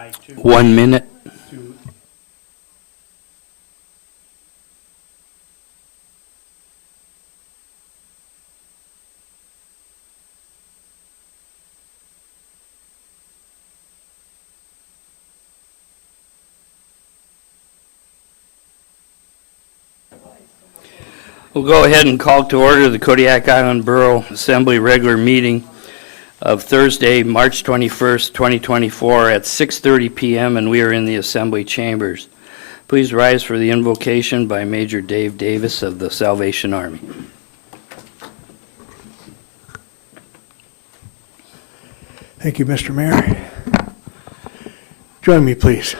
testify to. 1 minute. To We'll go ahead and call to order the Kodiak Island Borough Assembly regular meeting of Thursday, March 21st, 2024 at 6:30 p.m. and we are in the Assembly chambers. Please rise for the invocation by Major Dave Davis of the Salvation Army. Thank you, Mr. Mayor. Join me, please.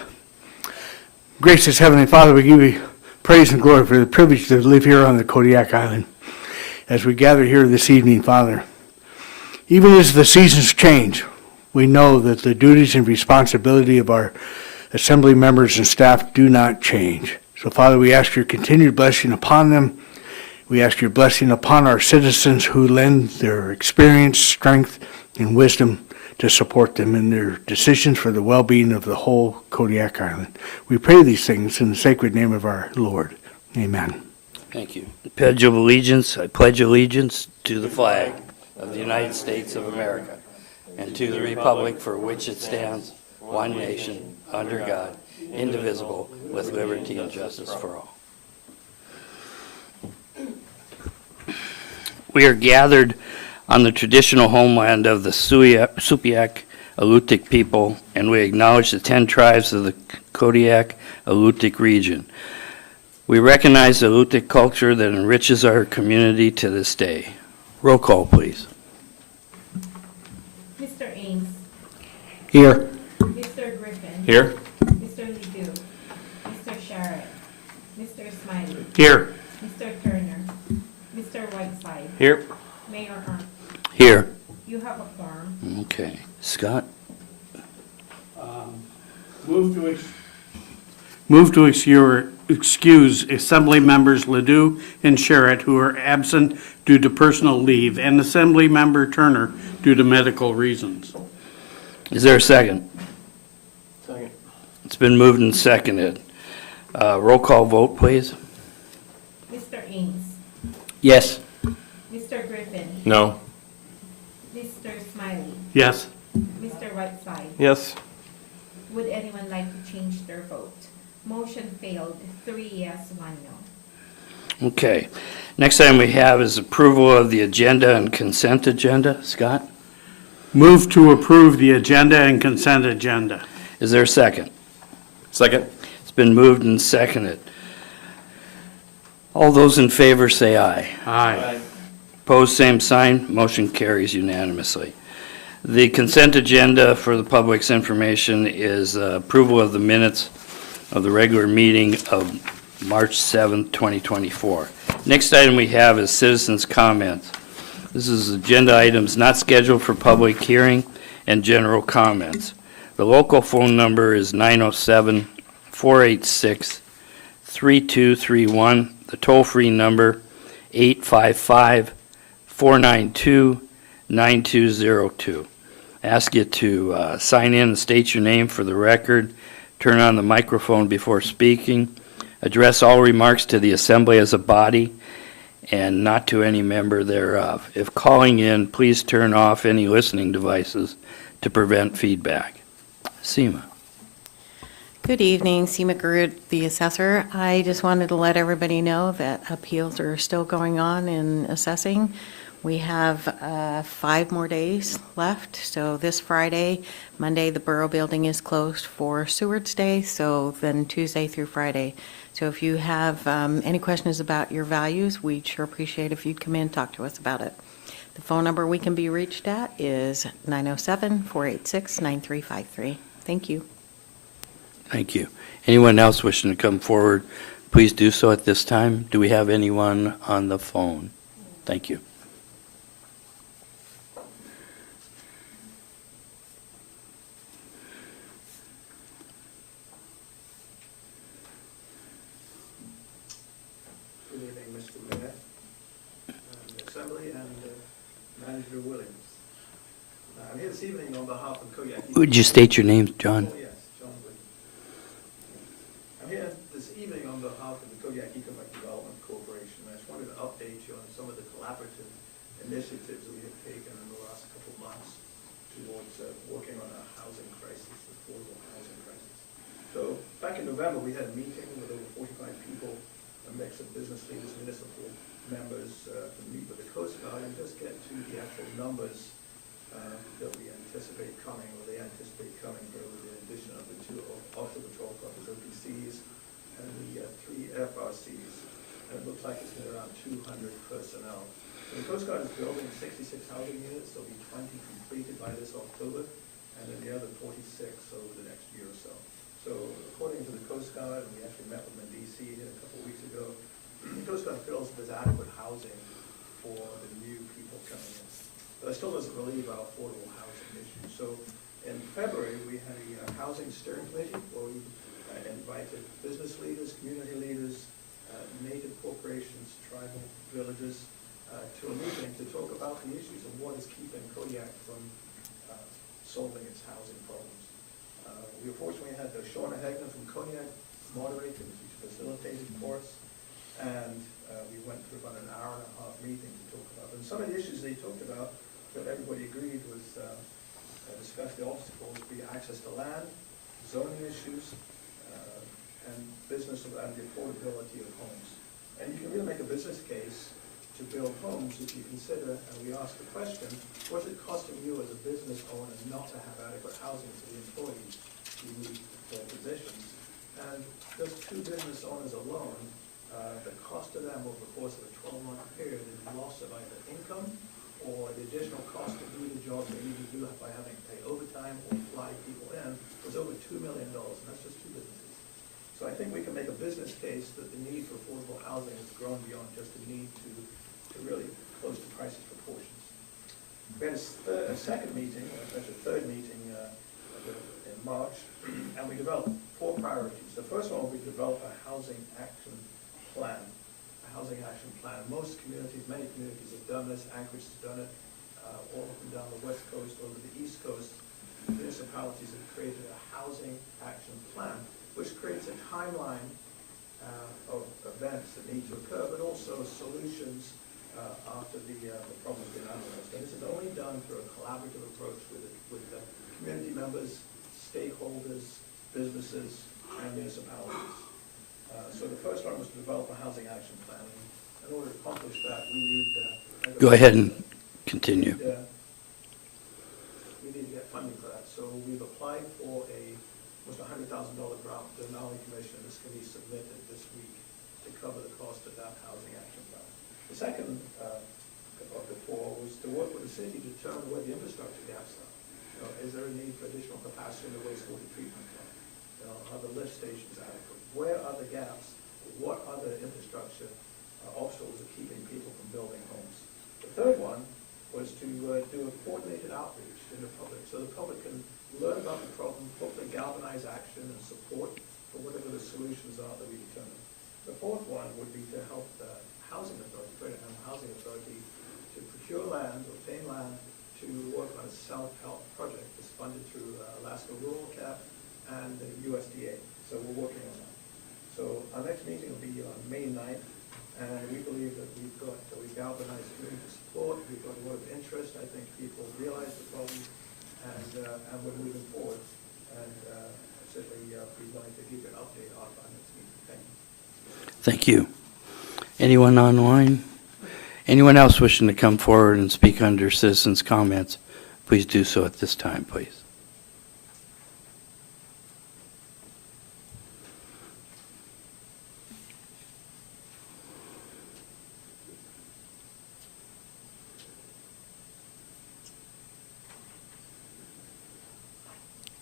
Gracious Heavenly Father, we give you praise and glory for the privilege to live here on the Kodiak Island. As we gather here this evening, Father, even as the seasons change, we know that the duties and responsibility of our assembly members and staff do not change. So, Father, we ask your continued blessing upon them. We ask your blessing upon our citizens who lend their experience, strength, and wisdom to support them in their decisions for the well-being of the whole Kodiak Island. We pray these things in the sacred name of our Lord. Amen. Thank you. Pledge of allegiance. I pledge allegiance to the flag of the United States of America and to the republic for which it stands, one nation, under God, indivisible, with liberty and justice for all. We are gathered on the traditional homeland of the Supiaq Alutiiq people, and we acknowledge the 10 tribes of the Kodiak Alutiiq region. We recognize the Alutiiq culture that enriches our community to this day. Roll call, please. Mr. Ames. Here. Mr. Griffin. here. Mr. Ledoux. Mr. Sharrett. Mr. Smiley. Here. Mr. Turner. Mr. Whiteside. Here. Mayor Ernst. Here. You have a quorum. Okay. Scott? Move to excuse Assembly members Ledoux and Sherritt who are absent due to personal leave, and Assembly member Turner due to medical reasons. Is there a second? Second. It's been moved and seconded. Roll call vote, please. Mr. Ames. Yes. Mr. Griffin. No. Mr. Smiley. Yes. Mr. Whiteside. Yes. Would anyone like to change their vote? Motion failed. 3 yes, 1 no. Okay. Next item we have is approval of the agenda and consent agenda. Scott? Move to approve the agenda and consent agenda. Is there a second? Second. It's been moved and seconded. All those in favor say aye. Aye. Opposed, same sign. Motion carries unanimously. The consent agenda for the public's information is approval of the minutes of the regular meeting of March 7th, 2024. Next item we have is citizens' comments. This is agenda items not scheduled for public hearing and general comments. The local phone number is 907-486-3231. The toll-free number 855-492-9202. Ask you to sign in and state your name for the record. Turn on the microphone before speaking. Address all remarks to the assembly as a body and not to any member thereof. If calling in, please turn off any listening devices to prevent feedback. Seema. Good evening, Seema Garud, the assessor. I just wanted to let everybody know that appeals are still going on in assessing. We have 5 more days left. So this Friday, Monday, the Borough building is closed for Seward's Day, so then Tuesday through Friday. So if you have any questions about your values, we'd sure appreciate if you'd come in and talk to us about it. The phone number we can be reached at is 907-486-9353. Thank you. Thank you. Anyone else wishing to come forward, please do so at this time. Do we have anyone on the phone? Thank you. Good evening, Mr. Mayor, the Assembly, and Manager Williams. I'm here this evening on behalf of Kodiak. Would you state your name, John? Oh, yes, November, we had a meeting with over 45 people, a mix of business leaders, municipal members, to meet with the Coast Guard and just get to the actual numbers that we anticipate coming, or they anticipate coming here with the addition of the 2 offshore patrol cruisers, OPCs, and the 3 FRCs. And it looks like it's been around 200 personnel. And the Coast Guard is building 66 housing units. There'll be 20 completed by this October, and then the other 46 over the next year or so. So according to the Coast Guard, and we actually met with them in DC here a couple of weeks ago, the Coast Guard feels there's adequate housing for the new people coming in. But that still doesn't relieve our affordable housing issue. So in February, we had a housing steering committee where we invited business leaders, community leaders, native corporations, tribal villages, to a meeting to talk about the issues and what is keeping Kodiak from solving its housing problems. We unfortunately had Shauna Hegner from Kodiak moderate, and she facilitated for us, and we went through about an hour-and-a-half meeting to talk about them. Some of the issues they talked about that everybody agreed was discuss the obstacles, be access to land, zoning issues, and business and the affordability of homes. And you can really make a business case to build homes if you consider, and we asked the question, what's it costing you as a business owner not to have adequate housing for the employees who need their positions? And just 2 business owners alone, the cost to them over the course of a 12-month period is the loss of either income or the additional cost to do the job they need to do by having to pay overtime or fly people in was over $2 million, and that's just 2 businesses. So I think we can make a business case that the need for affordable housing has grown beyond just a need to really close to crisis proportions. We had a second meeting, actually a third meeting in March, and we developed 4 priorities. The first one, we developed a housing action plan. Most communities, many communities have done this. Anchorage has done it. All of them down the west coast, over the east coast, municipalities have created a housing action plan, which creates a timeline of events that need to occur, but also solutions after the problem's been analyzed. And this is only done through a collaborative approach with the community members, stakeholders, businesses, and municipalities. So the first one was to develop a housing action plan. In order to accomplish that, we need Go ahead and continue. we need to get funding for that. So we've applied for almost $100,000 grant to the Maui Commission. This can be submitted this week to cover the cost of that housing action plan. The second of the 4 was to work with the city to determine where the infrastructure gaps are. Is there a need for additional capacity in the wastewater treatment plant? Are the lift stations adequate? Where are the gaps? What other infrastructure obstacles are keeping people from building homes? The third one was to do a coordinated outreach in the public, so the public can learn about the problem, hopefully galvanize action and support for whatever the solutions are that we determine. The fourth one would be to help the housing authority, to procure land, obtain land, to work on a self-help project that's funded through Alaska Rural Cap and the USDA. So we're working on that. So our next meeting will be on May 9th, and we believe that we've galvanized community support, we've got a lot of interest. I think people realize the problem, and we're moving forward. And certainly be willing to give you an update on our next meeting. Thank you. Thank you. Anyone online? Anyone else wishing to come forward and speak under citizens' comments, please do so at this time, please.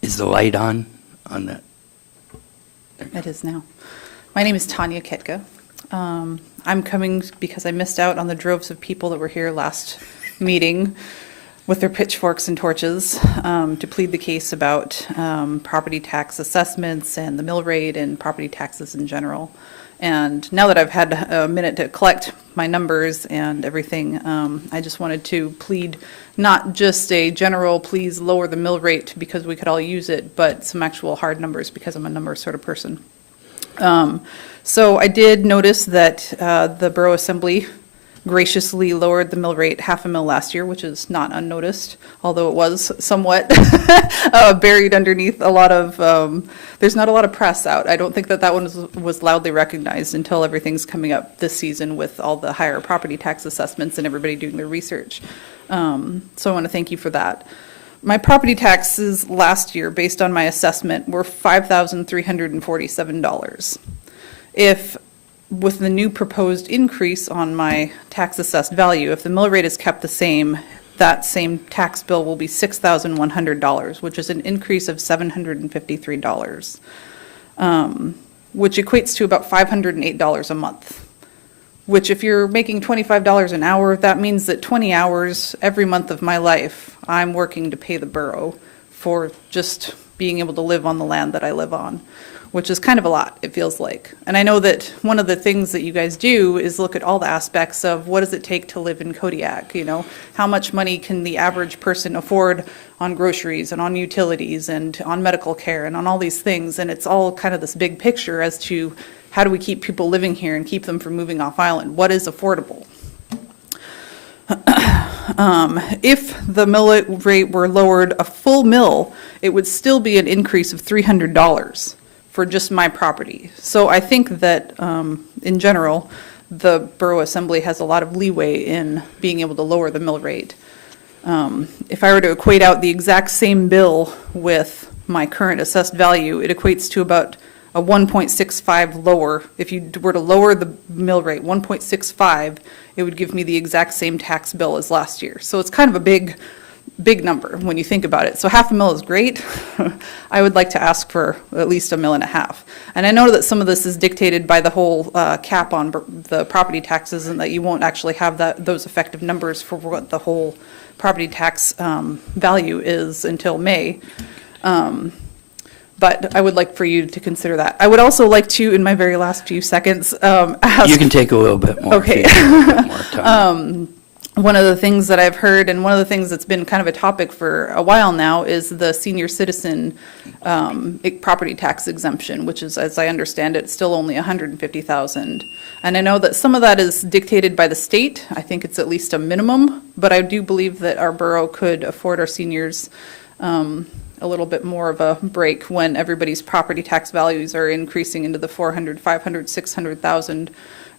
Is the light on that? It is now. My name is Tanya Ketka. I'm coming because I missed out on the droves of people that were here last meeting with their pitchforks and torches to plead the case about property tax assessments and the mill rate and property taxes in general. And now that I've had a minute to collect my numbers and everything, I just wanted to plead not just a general, please lower the mill rate because we could all use it, but some actual hard numbers because I'm a numbers sort of person. So I did notice that the Borough Assembly graciously lowered the mill rate half a mil last year, which is not unnoticed, although it was somewhat buried underneath a lot of, there's not a lot of press out. I don't think that one was loudly recognized until everything's coming up this season with all the higher property tax assessments and everybody doing their research. So I want to thank you for that. My property taxes last year, based on my assessment, were $5,347. If with the new proposed increase on my tax assessed value, if the mill rate is kept the same, that same tax bill will be $6,100, which is an increase of $753, which equates to about $508 a month. Which if you're making $25 an hour, that means that 20 hours every month of my life, I'm working to pay the borough for just being able to live on the land that I live on, which is kind of a lot, it feels like. And I know that one of the things that you guys do is look at all the aspects of what does it take to live in Kodiak, you know? How much money can the average person afford on groceries and on utilities and on medical care and on all these things? And it's all kind of this big picture as to how do we keep people living here and keep them from moving off island? What is affordable? If the mill rate were lowered a full mill, it would still be an increase of $300 for just my property. So I think that in general, the Borough Assembly has a lot of leeway in being able to lower the mill rate. If I were to equate out the exact same bill with my current assessed value, it equates to about a 1.65 lower. If you were to lower the mill rate 1.65, it would give me the exact same tax bill as last year. So it's kind of a big number when you think about it. So half a mil is great. I would like to ask for at least $1.5 million. And I know that some of this is dictated by the whole cap on the property taxes, and that you won't actually have those effective numbers for what the whole property tax value is until May. But I would like for you to consider that. I would also like to, in my very last few seconds, ask. You can take a little bit more. Okay. if you need a bit more time. One of the things that I've heard, and one of the things that's been kind of a topic for a while now, is the senior citizen property tax exemption, which is, as I understand it, still only $150,000. And I know that some of that is dictated by the state. I think it's at least a minimum, but I do believe that our borough could afford our seniors a little bit more of a break when everybody's property tax values are increasing into the 400, 500, 600,000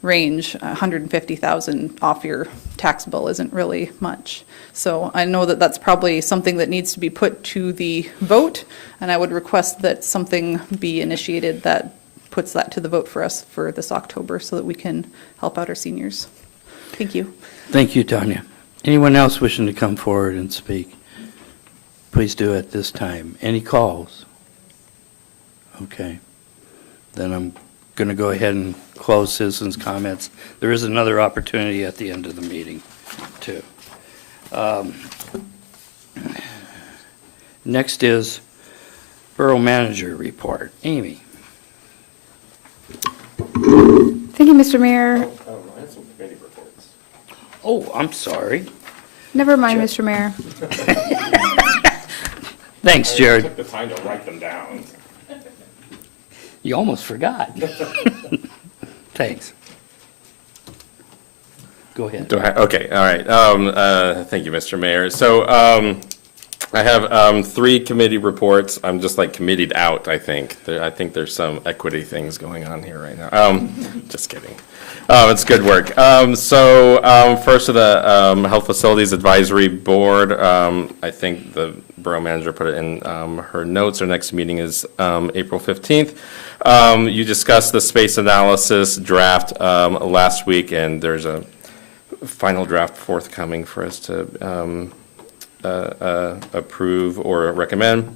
range. 150,000 off your tax bill isn't really much. So I know that that's probably something that needs to be put to the vote, and I would request that something be initiated that puts that to the vote for us for this October so that we can help out our seniors. Thank you. Thank you, Tanya. Anyone else wishing to come forward and speak? Please do at this time. Any calls? Okay. Then I'm going to go ahead and close citizens' comments. There is another opportunity at the end of the meeting, too. Next is Borough Manager Report. Amy. Thank you, Mr. Mayor. I have some committee reports. Oh, I'm sorry. Never mind, Mr. Mayor. Thanks, I Jared. took the time to write them down. You almost forgot. Thanks. Go ahead. Okay, all right. Thank you, Mr. Mayor. So I have 3 committee reports. I'm just like committed out, I think. I think there's some equity things going on here right now. Just kidding. It's good work. First of the Health Facilities Advisory Board, I think the Borough Manager put it in her notes. Our next meeting is April 15th. You discussed the space analysis draft last week, and there's a final draft forthcoming for us to approve or recommend.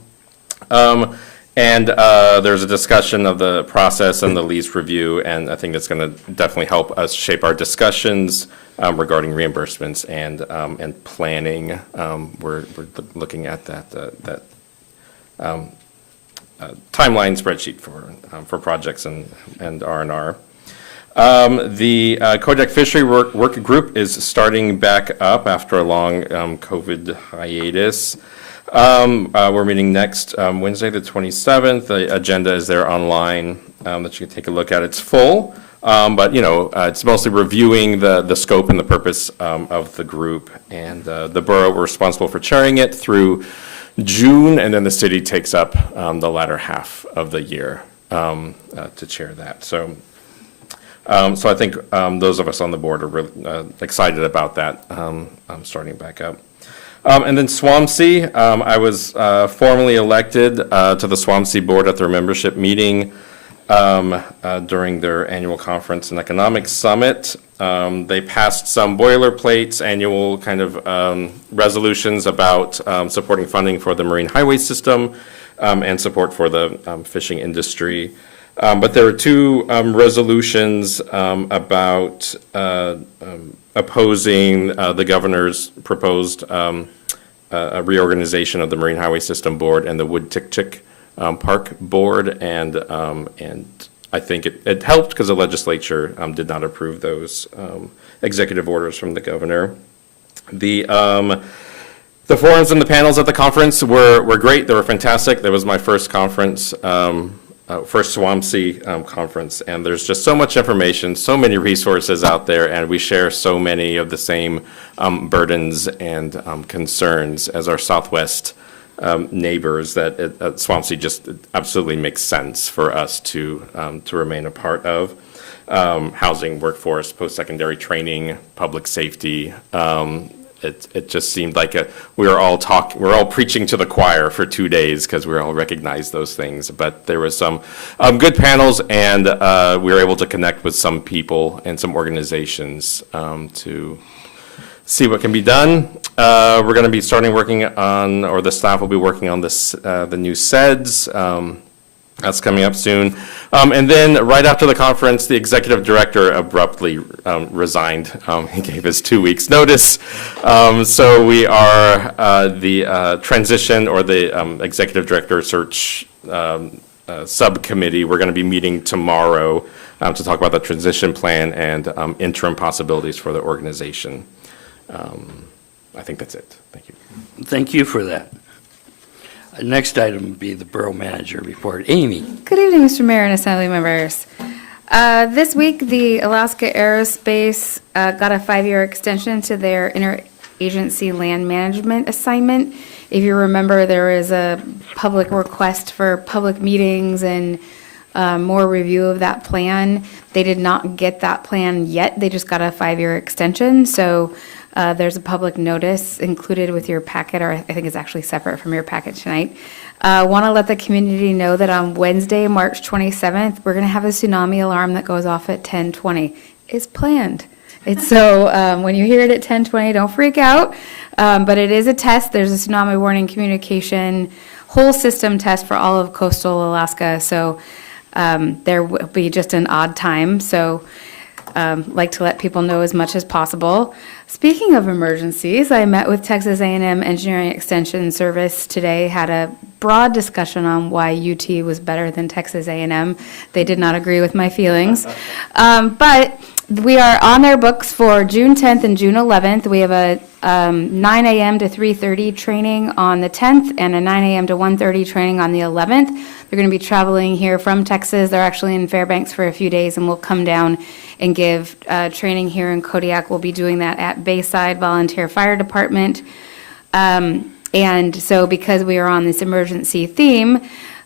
There's a discussion of the process and the lease review, and I think it's going to definitely help us shape our discussions regarding reimbursements and planning. We're looking at that timeline spreadsheet for projects and R&R. The Kodiak Fishery Work Group is starting back up after a long COVID hiatus. We're meeting next Wednesday, the 27th. The agenda is there online that you can take a look at. It's full. But, it's mostly reviewing the scope and the purpose of the group. And the borough were responsible for chairing it through June, and then the city takes up the latter half of the year to chair that. So I think those of us on the board are really excited about that starting back up. And then Swampsea, I was formally elected to the Swampsea board at their membership meeting during their annual conference and economic summit. They passed some boilerplates, annual kind of resolutions about supporting funding for the marine highway system and support for the fishing industry. But there were two resolutions about opposing the governor's proposed reorganization of the Marine Highway System Board and the Wood Tick Chick Park Board, and I think it helped because the legislature did not approve those executive orders from the governor. The forums and the panels at the conference were great. They were fantastic. That was my first conference. First Swampsea conference, and there's just so much information, so many resources out there, and we share so many of the same burdens and concerns as our Southwest neighbors that Swampsea just absolutely makes sense for us to remain a part of. Housing, workforce, post-secondary training, public safety. It just seemed like we're all preaching to the choir for 2 days because we all recognize those things. But there was some good panels, and we were able to connect with some people and some organizations to see what can be done. We're going to be starting working on, or the staff will be working on this, the new SEDS. That's coming up soon. And then right after the conference, the executive director abruptly resigned. He gave us 2 weeks' notice. So we are the transition, or the executive director search subcommittee. We're going to be meeting tomorrow to talk about the transition plan and interim possibilities for the organization. I think that's it. Thank you. Thank you for that. Next item would be the borough manager report. Amy. Good evening, Mr. Mayor and Assembly members. This week, the Alaska Aerospace got a 5-year extension to their interagency land management assignment. If you remember, there was a public request for public meetings and more review of that plan. They did not get that plan yet. They just got a 5-year extension. So there's a public notice included with your packet, or I think it's actually separate from your packet tonight. Want to let the community know that on Wednesday, March 27th, we're going to have a tsunami alarm that goes off at 10:20. It's planned. So when you hear it at 10:20, don't freak out. But it is a test. There's a tsunami warning communication whole system test for all of coastal Alaska. So there will be just an odd time. So like to let people know as much as possible. Speaking of emergencies, I met with Texas A&M Engineering Extension Service today, had a broad discussion on why UT was better than Texas A&M. They did not agree with my feelings. But we are on their books for June 10th and June 11th. We have a 9 a.m. to 3:30 training on the 10th and a 9 a.m. to 1:30 training on the 11th. They're going to be traveling here from Texas. They're actually in Fairbanks for a few days and will come down and give training here in Kodiak. We'll be doing that at Bayside Volunteer Fire Department. And so because we are on this emergency theme,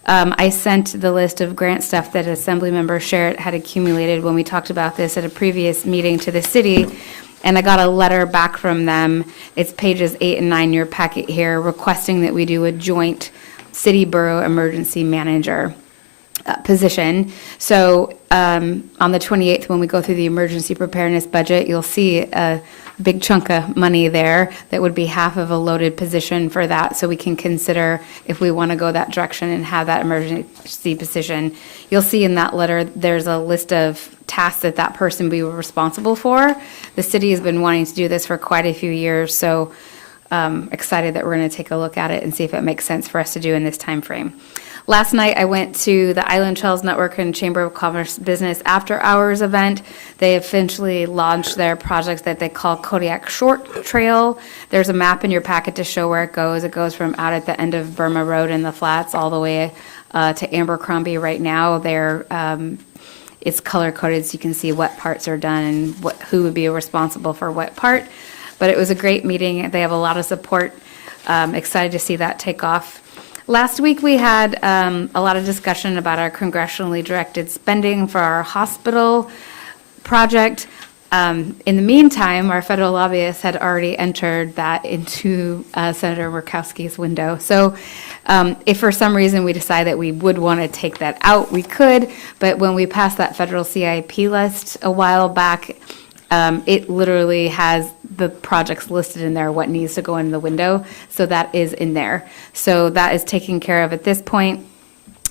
I sent the list of grant stuff that Assemblymember Sherritt had accumulated when we talked about this at a previous meeting to the city. And I got a letter back from them. It's pages 8 and 9 in your packet here, requesting that we do a joint city-borough emergency manager position. So on the 28th, when we go through the emergency preparedness budget, you'll see a big chunk of money there that would be half of a loaded position for that. So we can consider if we want to go that direction and have that emergency position. You'll see in that letter, there's a list of tasks that that person be responsible for. The city has been wanting to do this for quite a few years. So excited that we're going to take a look at it and see if it makes sense for us to do in this time frame. Last night, I went to the Island Trails Network and Chamber of Commerce Business After Hours event. They officially launched their project that they call Kodiak Short Trail. There's a map in your packet to show where it goes. It goes from out at the end of Burma Road in the flats all the way to Abercrombie right now. They're it's color-coded so you can see what parts are done and who would be responsible for what part. But it was a great meeting. They have a lot of support. Excited to see that take off. Last week, we had a lot of discussion about our congressionally directed spending for our hospital project. In the meantime, our federal lobbyists had already entered that into Senator Murkowski's window. So if for some reason we decide that we would want to take that out, we could. But when we passed that federal CIP list a while back, it literally has the projects listed in there, what needs to go in the window. So that is in there. So that is taken care of at this point.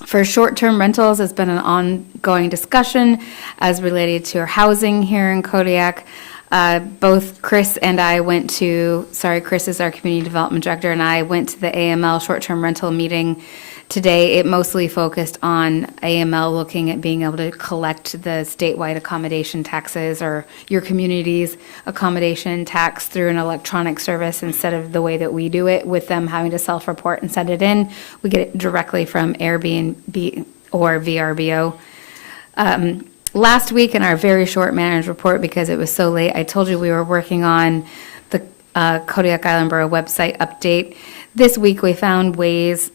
For short-term rentals, it's been an ongoing discussion as related to our housing here in Kodiak. Both Chris and I went to, Chris is our community development director, and I went to the AML short-term rental meeting today. It mostly focused on AML looking at being able to collect the statewide accommodation taxes or your community's accommodation tax through an electronic service instead of the way that we do it with them having to self-report and send it in. We get it directly from Airbnb or VRBO. Last week in our very short managed report, because it was so late, I told you we were working on the Kodiak Island Borough website update. This week we found ways,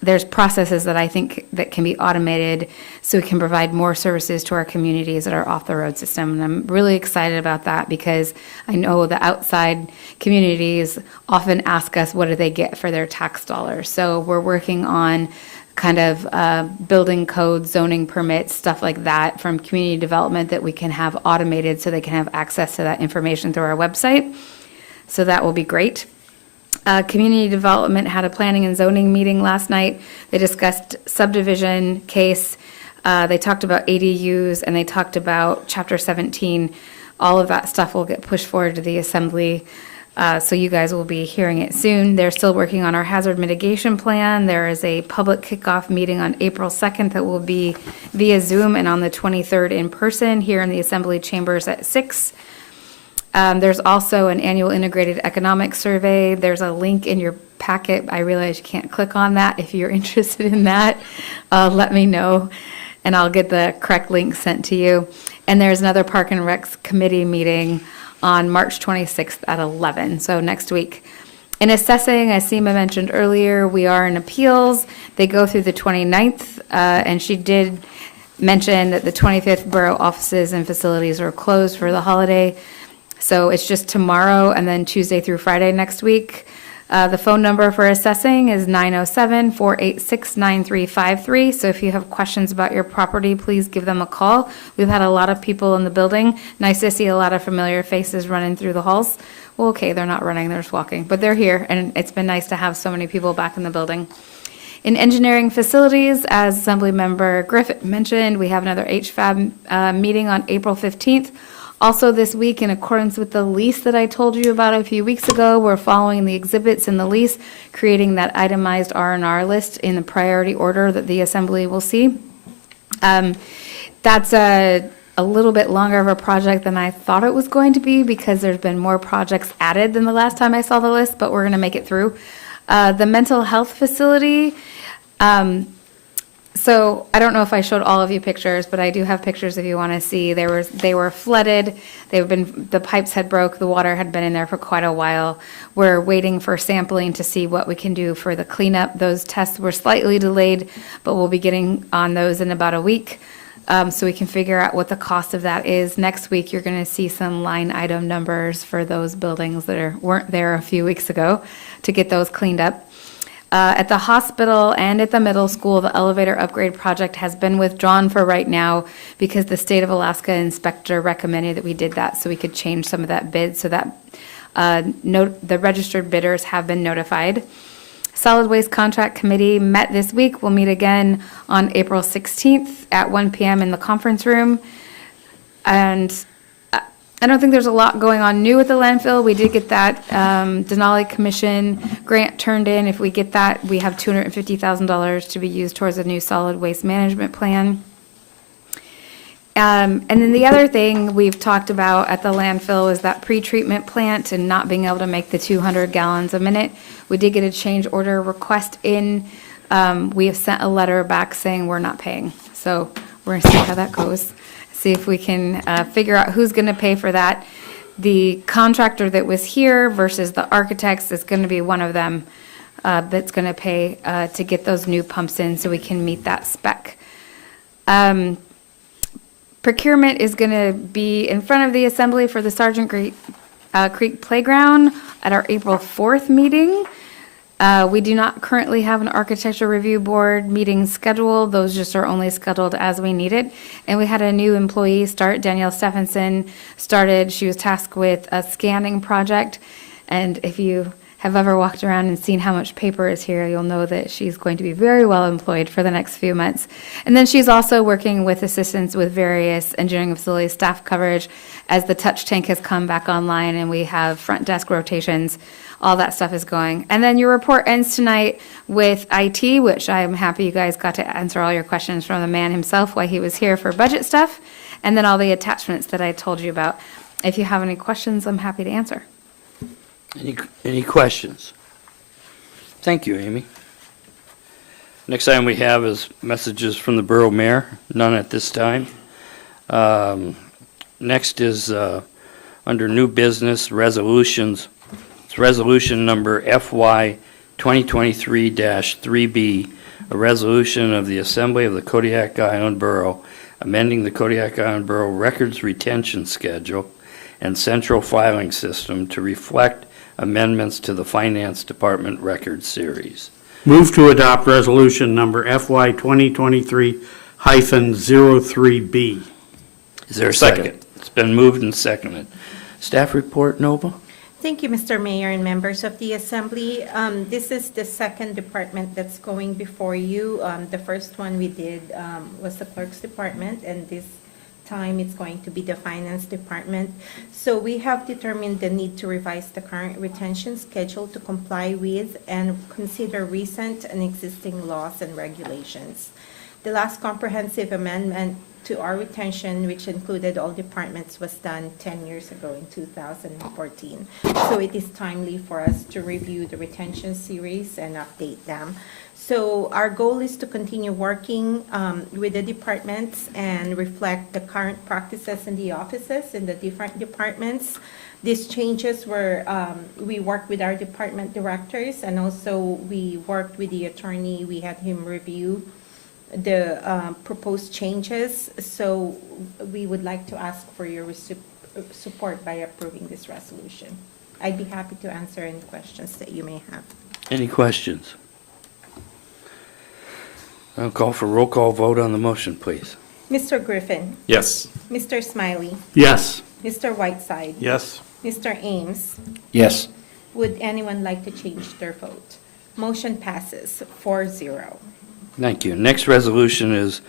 there's processes that I think that can be automated so we can provide more services to our communities that are off the road system. And I'm really excited about that because I know the outside communities often ask us what do they get for their tax dollars. So we're working on kind of building codes, zoning permits, stuff like that from community development that we can have automated so they can have access to that information through our website. So that will be great. Community development had a planning and zoning meeting last night. They discussed subdivision case. They talked about ADUs and they talked about Chapter 17. All of that stuff will get pushed forward to the assembly. So you guys will be hearing it soon. They're still working on our hazard mitigation plan. There is a public kickoff meeting on April 2nd that will be via Zoom and on the 23rd in person here in the assembly chambers at 6. There's also an annual integrated economic survey. There's a link in your packet. I realize you can't click on that. If you're interested in that, let me know and I'll get the correct link sent to you. And there's another Park and Recs committee meeting on March 26th at 11, so next week. In assessing, as Seema mentioned earlier, we are in appeals. They go through the 29th, and she did mention that the 25th borough offices and facilities are closed for the holiday. So it's just tomorrow and then Tuesday through Friday next week. The phone number for assessing is 907-486-9353. So if you have questions about your property, please give them a call. We've had a lot of people in the building. Nice to see a lot of familiar faces running through the halls. Well, okay, they're not running, they're just walking, but they're here, and it's been nice to have so many people back in the building. In engineering facilities, as Assemblymember Griffith mentioned, we have another HFAB meeting on April 15th. Also this week, in accordance with the lease that I told you about a few weeks ago, we're following the exhibits in the lease, creating that itemized R&R list in the priority order that the assembly will see. That's a little bit longer of a project than I thought it was going to be because there's been more projects added than the last time I saw the list, but we're going to make it through. The mental health facility, so I don't know if I showed all of you pictures, but I do have pictures if you want to see. They were flooded. The pipes had broke. The water had been in there for quite a while. We're waiting for sampling to see what we can do for the cleanup. Those tests were slightly delayed, but we'll be getting on those in about a week. So we can figure out what the cost of that is. Next week, you're going to see some line item numbers for those buildings that weren't there a few weeks ago to get those cleaned up. At the hospital and at the middle school, the elevator upgrade project has been withdrawn for right now because the State of Alaska inspector recommended that we did that so we could change some of that bid so that the registered bidders have been notified. Solid Waste Contract Committee met this week. We'll meet again on April 16th at 1 p.m. in the conference room. And I don't think there's a lot going on new with the landfill. We did get that Denali Commission grant turned in. If we get that, we have $250,000 to be used towards a new solid waste management plan. And then the other thing we've talked about at the landfill is that pretreatment plant and not being able to make the 200 gallons a minute. We did get a change order request in. We have sent a letter back saying we're not paying. So We're gonna see how that goes. See if we can figure out who's gonna pay for that. The contractor that was here versus the architects is gonna be one of them that's gonna pay to get those new pumps in so we can meet that spec. Procurement is gonna be in front of the assembly for the Sergeant Creek Playground at our April 4th meeting. We do not currently have an architecture review board meeting scheduled. Those just are only scheduled as we need it. And we had a new employee start, Danielle Stephenson started. She was tasked with a scanning project. And if you have ever walked around and seen how much paper is here, you'll know that she's going to be very well employed for the next few months. And then she's also working with assistants with various engineering facilities staff coverage as the touch tank has come back online and we have front desk rotations. All that stuff is going. And then your report ends tonight with IT, which I am happy you guys got to answer all your questions from the man himself while he was here for budget stuff. And then all the attachments that I told you about. If you have any questions, I'm happy to answer. Any questions? Thank you, Amy. Next item we have is messages from the Borough Mayor. None at this time. Next is under new business resolutions. It's resolution number FY 2023-3B, a resolution of the Assembly of the Kodiak Island Borough, amending the Kodiak Island Borough Records Retention Schedule and Central Filing System to reflect amendments to the Finance Department Record Series. Move to adopt resolution number FY 2023-03B. Is there a Second. second? It's been moved and seconded. Staff report, Nova? Thank you, Mr. Mayor and members of the Assembly. This is the second department that's going before you. The first one we did was the Clerk's Department, and this time it's going to be the Finance Department. So we have determined the need to revise the current retention schedule to comply with and consider recent and existing laws and regulations. The last comprehensive amendment to our retention, which included all departments, was done 10 years ago in 2014. So it is timely for us to review the retention series and update them. So our goal is to continue working with the departments and reflect the current practices in the offices in the different departments. These changes were, we worked with our department directors, and also we worked with the attorney. We had him review the proposed changes. So we would like to ask for your support by approving this resolution. I'd be happy to answer any questions that you may have. Any questions? I'll call for roll call vote on the motion, please. Mr. Griffin, Yes. Mr. Smiley, Yes. Mr. Whiteside, Yes. Mr. Ames. Yes. Would anyone like to change their vote? Motion passes 4-0. Thank you. Next resolution is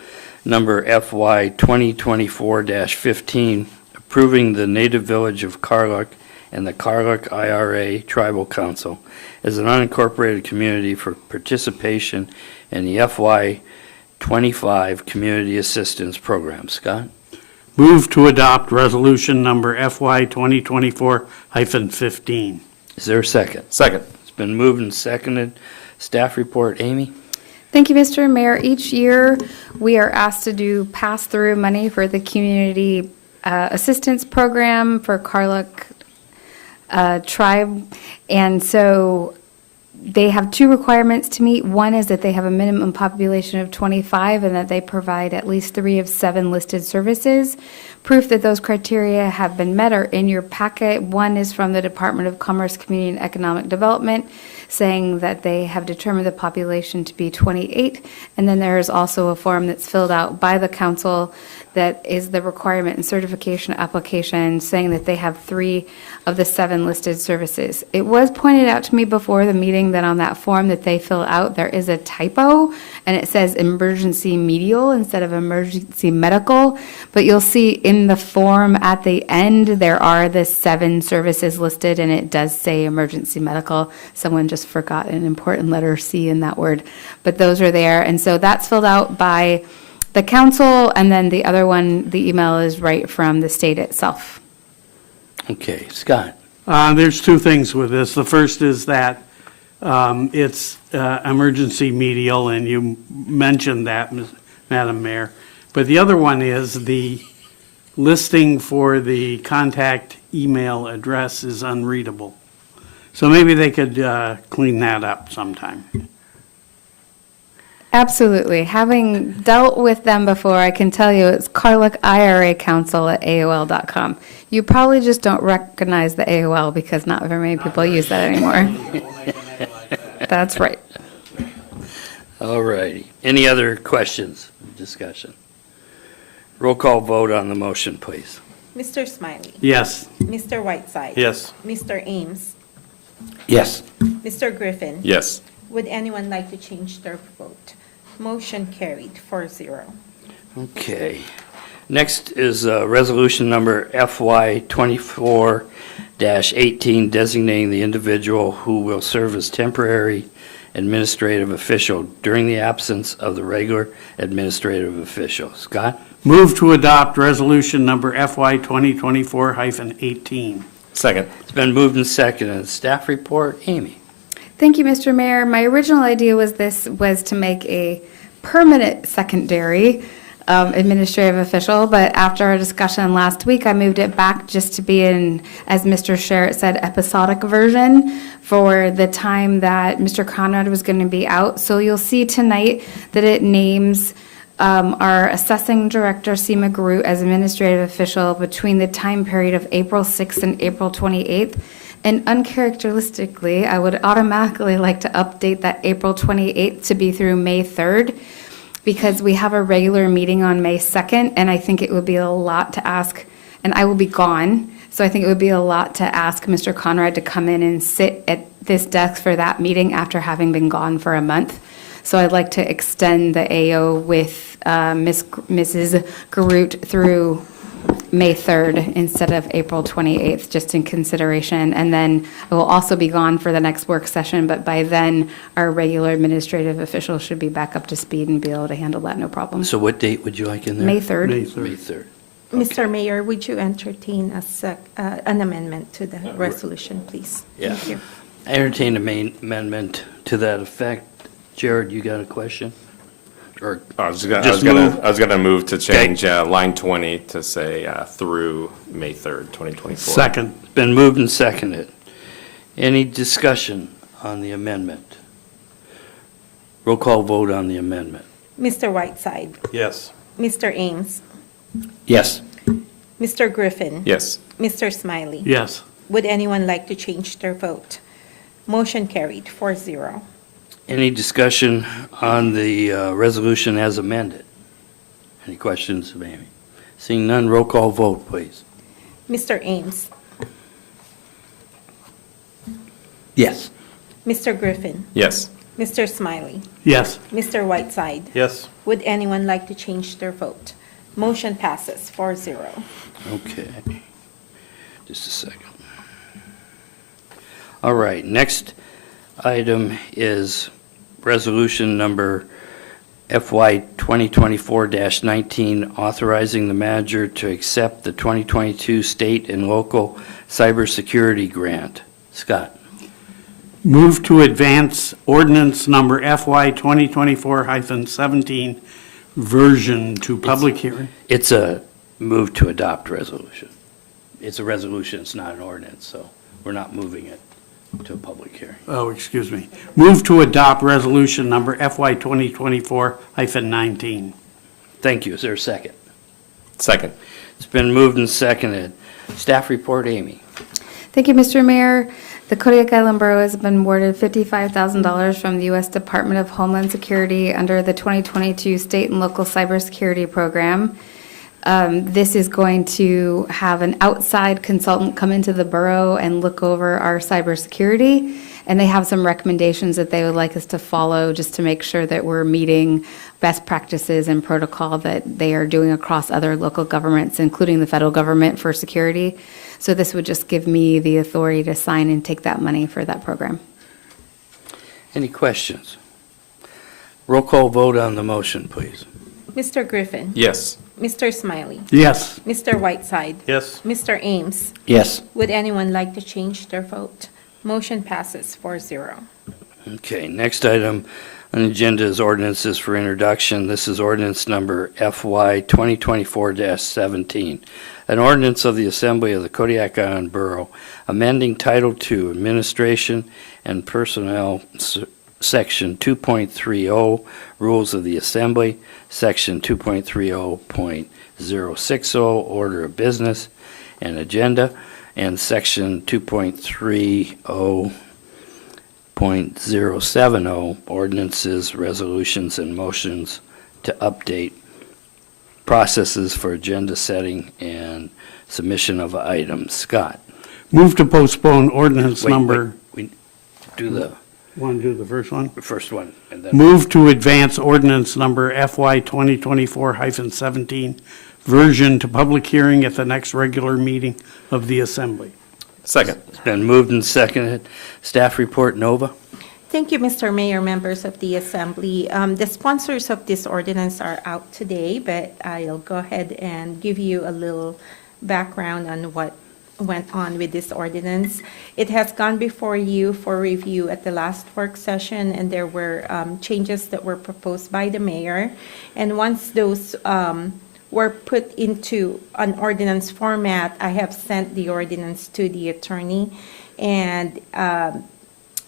number FY 2024-15, approving the native village of Kodiak and the Kodiak IRA Tribal Council as an unincorporated community for participation in the FY 25 Community Assistance Program. Scott? Move to adopt resolution number FY 2024-15. Is there a second? Second. It's been moved and seconded. Staff report, Amy? Thank you, Mr. Mayor. Each year, we are asked to do pass-through money for the Community Assistance Program for Kodiak Tribe. And so they have two requirements to meet. One is that they have a minimum population of 25 and that they provide at least 3 of 7 listed services. Proof that those criteria have been met are in your packet. One is from the Department of Commerce, Community and Economic Development, saying that they have determined the population to be 28. And then there is also a form that's filled out by the council that is the requirement and certification application saying that they have 3 of the 7 listed services. It was pointed out to me before the meeting that on that form that they fill out, there is a typo, and it says emergency medial instead of emergency medical. But you'll see in the form at the end, there are the 7 services listed, and it does say emergency medical. Someone just forgot an important letter C in that word, but those are there. And so that's filled out by the council, and then the other one, the email is right from the state itself. Okay, Scott? There's 2 things with this. The first is that it's emergency medial, and you mentioned that, Madam Mayor. But the other one is the listing for the contact email address is unreadable. So maybe they could clean that up sometime. Absolutely. Having dealt with them before, I can tell you it's carlickiracouncil@aol.com. You probably just don't recognize the AOL because not very many people use that anymore. That's right. All righty. Any other questions, discussion? Roll call vote on the motion, please. Mr. Smiley. Yes. Mr. Whiteside. Yes. Mr. Ames. Yes. Mr. Griffin. Yes. Would anyone like to change their vote? Motion carried 4-0. Okay. Next is resolution number FY 24-18, designating the individual who will serve as temporary administrative official during the absence of the regular administrative official. Scott? Move to adopt resolution number FY 2024-18. Second. It's been moved and seconded. Staff report, Amy. Thank you, Mr. Mayor. My original idea was to make a permanent secondary administrative official, but after our discussion last week, I moved it back just to be in, as Mr. Sherritt said, episodic version for the time that Mr. Conrad was going to be out. So you'll see tonight that it names our assessing director, Seema Garut, as administrative official between the time period of April 6th and April 28th. And uncharacteristically, I would automatically like to update that April 28th to be through May 3rd, because we have a regular meeting on May 2nd, and I think it would be a lot to ask, and I will be gone, so I think it would be a lot to ask Mr. Conrad to come in and sit at this desk for that meeting after having been gone for a month. So I'd like to extend the AO with Mrs. Garut through May 3rd instead of April 28th, just in consideration. And then I will also be gone for the next work session, but by then, our regular administrative official should be back up to speed and be able to handle that, no problem. So what date would you like in there? May 3rd. May May 3rd. 3rd. Mr. Mayor, would you entertain an amendment to the resolution, please? Yeah. Thank you. I entertain a main amendment to that effect. Jared, you got a question? Or I was Just gonna move to change line 20 to say through May 3rd, 2024. Second. It's been moved and seconded. Any discussion on the amendment? Roll call vote on the amendment. Mr. Whiteside. Yes. Mr. Ames. Yes. Mr. Griffin. Yes. Mr. Smiley. Yes. Would anyone like to change their vote? Motion carried 4-0. Any discussion on the resolution as amended? Any questions of Amy? Seeing none, roll call vote, please. Mr. Ames. Yes. Mr. Griffin. Yes. Mr. Smiley. Yes. Mr. Whiteside. Yes. Would anyone like to change their vote? Motion passes 4-0. Okay. Just a second. All right, next item is resolution number FY 2024-19, authorizing the manager to accept the 2022 state and local cybersecurity grant. Scott? Move to advance ordinance number FY 2024-17 version to public hearing. It's a move to adopt resolution. It's a resolution, it's not an ordinance, so we're not moving it to a public hearing. Oh, excuse me. Move to adopt resolution number FY 2024-19. Thank you. Is there a second? Second. It's been moved and seconded. Staff report, Amy. Thank you, Mr. Mayor. The Kodiak Island Borough has been awarded $55,000 from the U.S. Department of Homeland Security under the 2022 State and Local Cybersecurity Program. This is going to have an outside consultant come into the borough and look over our cybersecurity, and they have some recommendations that they would like us to follow just to make sure that we're meeting best practices and protocol that they are doing across other local governments, including the federal government, for security. So this would just give me the authority to sign and take that money for that program. Any questions? Roll call vote on the motion, please. Mr. Griffin. Yes. Mr. Smiley. Yes. Mr. Whiteside. Yes. Mr. Ames. Yes. Would anyone like to change their vote? Motion passes 4-0. Okay, next item On the agenda is ordinances for introduction. This is ordinance number FY 2024-17. An ordinance of the Assembly of the Kodiak Island Borough amending Title II Administration and Personnel Section 2.30 Rules of the Assembly, Section 2.30.060 Order of Business and Agenda, and Section 2.30.070 Ordinances, Resolutions, and Motions to update processes for agenda setting and submission of items. Scott? Move to postpone ordinance number, We do the want to do the first one? first one, and then Move to advance ordinance number FY 2024-17 version to public hearing at the next regular meeting of the Assembly. Second. it's been moved and seconded. Staff report, Nova? Thank you, Mr. Mayor, members of the Assembly. The sponsors of this ordinance are out today, but I'll go ahead and give you a little background on what went on with this ordinance. It has gone before you for review at the last work session, and there were changes that were proposed by the mayor. And once those were put into an ordinance format, I have sent the ordinance to the attorney. And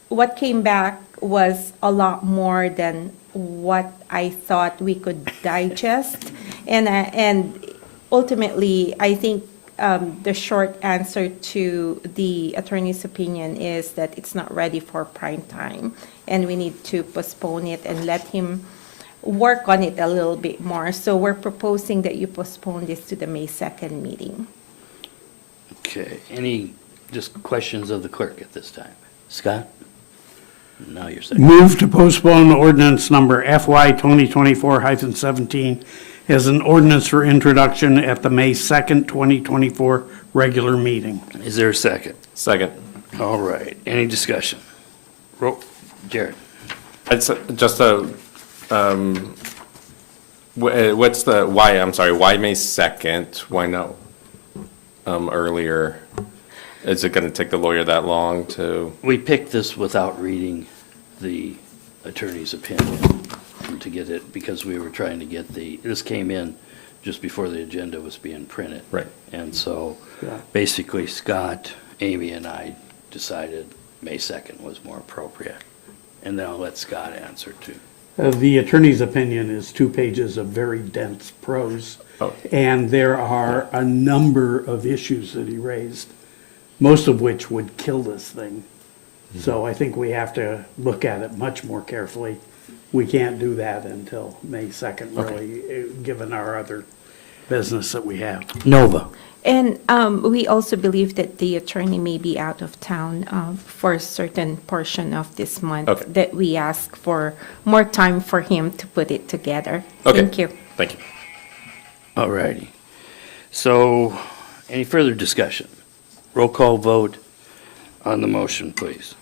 what came back was a lot more than what I thought we could digest. And ultimately, I think the short answer to the attorney's opinion is that it's not ready for prime time, and we need to postpone it and let him work on it a little bit more. So we're proposing that you postpone this to the May 2nd meeting. Okay, any just questions of the clerk at this time? Scott? Now you're second. Move to postpone ordinance number FY 2024-17 as an ordinance for introduction at the May 2nd, 2024 regular meeting. Is there a second? Second. All right, any discussion? Jared? It's just a, what's the, why, I'm sorry, why May 2nd? Why not earlier? Is it going to take the lawyer that long to? We picked this without reading the attorney's opinion to get it, because we were trying to get this came in just before the agenda was being printed. Right. And so Yeah. basically Scott, Amy, and I decided May 2nd was more appropriate. And then I'll let Scott answer too. The attorney's opinion is 2 pages of very dense prose, Oh. and there are a number of issues that he raised, most of which would kill this thing. So I think we have to look at it much more carefully. We can't do that until May 2nd, really, given our other business that we have. Nova? And we also believe that the attorney may be out of town for a certain portion of this month. Okay. That we ask for more time for him to put it together. Okay. Thank you. Thank you. All righty. So, any further discussion? Roll call vote on the motion, please.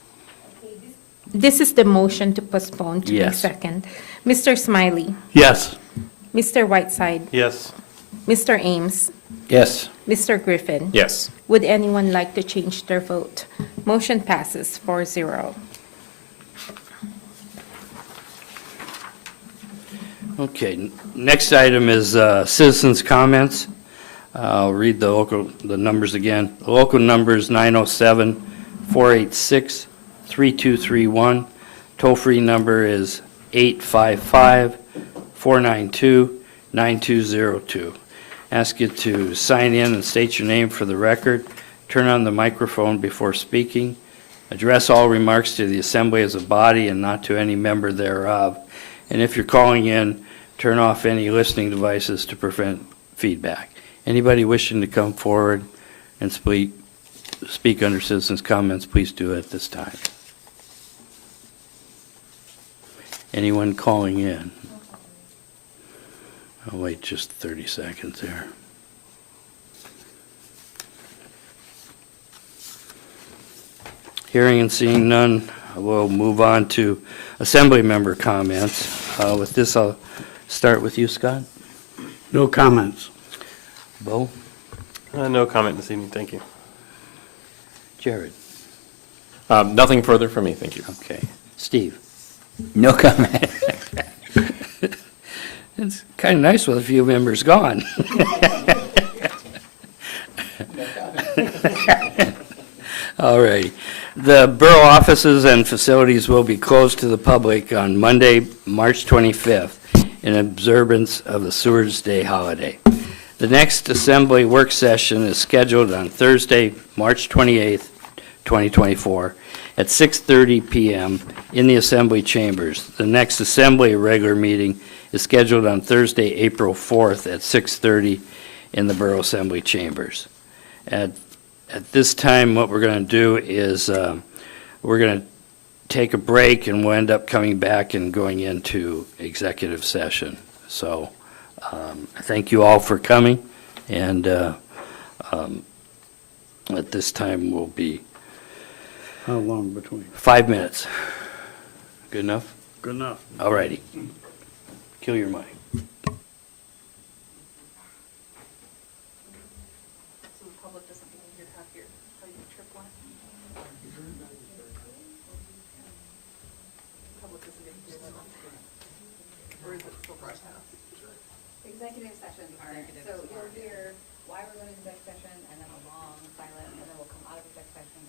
This is the motion to postpone to May Yes. 2nd. Mr. Smiley, Yes. Mr. Whiteside, Yes. Mr. Ames, Yes. Mr. Griffin. Yes. Would anyone like to change their vote? Motion passes 4-0. Okay, next item is citizens' comments. I'll read the numbers again. The local number is 907-486-3231. Toll-free number is 855-492-9202. Ask you to sign in and state your name for the record. Turn on the microphone before speaking. Address all remarks to the assembly as a body and not to any member thereof. And if you're calling in, turn off any listening devices to prevent feedback. Anybody wishing to come forward and speak under citizens' comments, please do it at this time. Anyone calling in? I'll wait just 30 seconds there. Hearing and seeing none, we'll move on to assembly member comments. With this, I'll start with you, Scott. No comments. Bo? No comment this evening, thank you. Jared? Nothing further from me, thank you. Okay. Steve? No comment. It's kind of nice with a few members gone. All right. The borough offices and facilities will be closed to the public on Monday, March 25th, in observance of the Sewers Day holiday. The next assembly work session is scheduled on Thursday, March 28th, 2024, at 6:30 PM in the Assembly Chambers. The next Assembly regular meeting is scheduled on Thursday, April 4th, at 6:30 in the Borough Assembly Chambers. At this time, what we're going to do is we're going to take a break, and we'll end up coming back and going into executive session. So thank you all for coming, and at this time will be How long between? 5 minutes. Good enough? Good enough. All righty. Kill your mic. So the public doesn't get to hear how you trip one? Public doesn't get to hear that one? Or is it still broadcast? Executive sessions are, so you'll hear why we're going to exec session, and then a long silence, and then we'll come out of exec session.